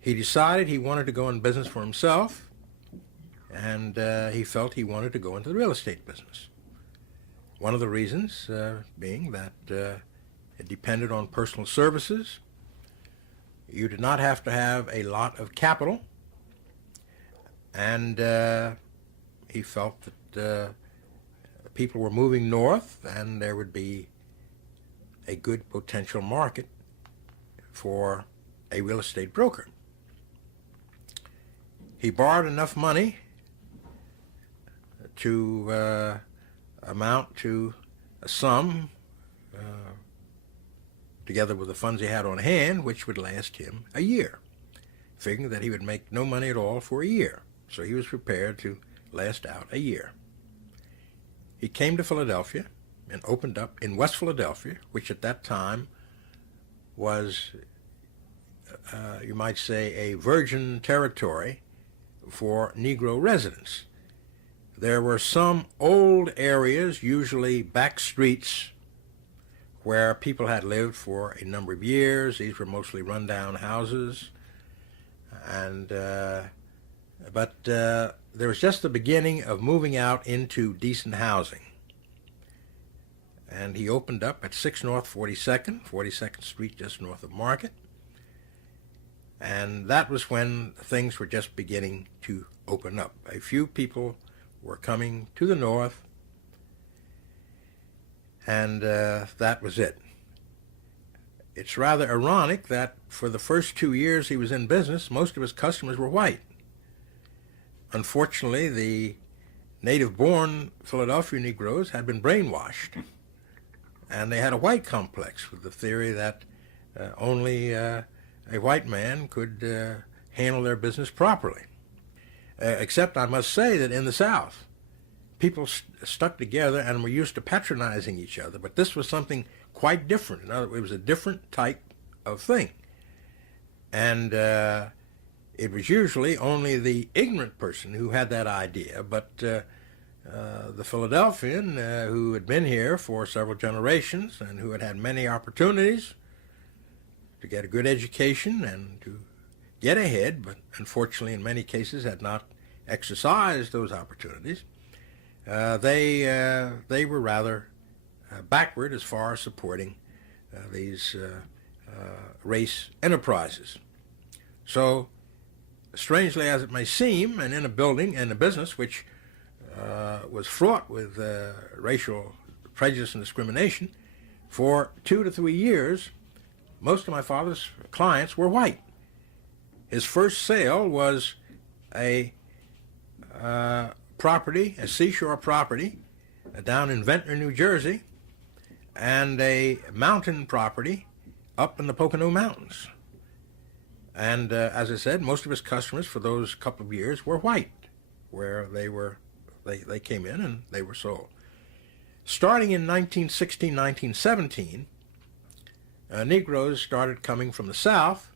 He decided he wanted to go in business for himself, and he felt he wanted to go into the real estate business. One of the reasons being that it depended on personal services. You did not have to have a lot of capital, and he felt that people were moving north and there would be a good potential market for a real estate broker. He borrowed enough money to amount to a sum, together with the funds he had on hand, which would last him a year, figuring that he would make no money at all for a year. So he was prepared to last out a year. He came to Philadelphia and opened up in West Philadelphia, which at that time was, you might say, a virgin territory for Negro residents. There were some old areas, usually back streets, where people had lived for a number of years. These were mostly rundown houses, and but there was just the beginning of moving out into decent housing. And he opened up at 6 North 42nd Street, just north of Market. And that was when things were just beginning to open up. A few people were coming to the north, and that was it. It's rather ironic that for the first 2 years he was in business, most of his customers were white. Unfortunately, the native-born Philadelphia Negroes had been brainwashed, and they had a white complex with the theory that only a white man could handle their business properly. Except I must say that in the South, people stuck together and were used to patronizing each other, but this was something quite different. In other words, it was a different type of thing. And it was usually only the ignorant person who had that idea, but the Philadelphian who had been here for several generations and who had had many opportunities to get a good education and to get ahead, but unfortunately in many cases had not exercised those opportunities, they were rather backward as far as supporting these race enterprises. So, strangely as it may seem, and in a building and a business which was fraught with racial prejudice and discrimination, for 2 to 3 years, most of my father's clients were white. His first sale was a property, a seashore property, down in Ventnor, New Jersey, and a mountain property up in the Pocono Mountains. And as I said, most of his customers for those couple of years were white, where they came in and they were sold. Starting in 1916, 1917, Negroes started coming from the South,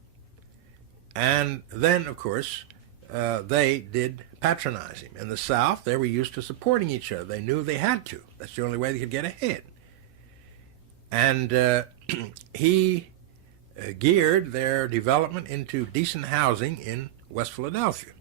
and then, of course, they did patronize him. In the South, they were used to supporting each other. They knew they had to. That's the only way they could get ahead. And he geared their development into decent housing in West Philadelphia.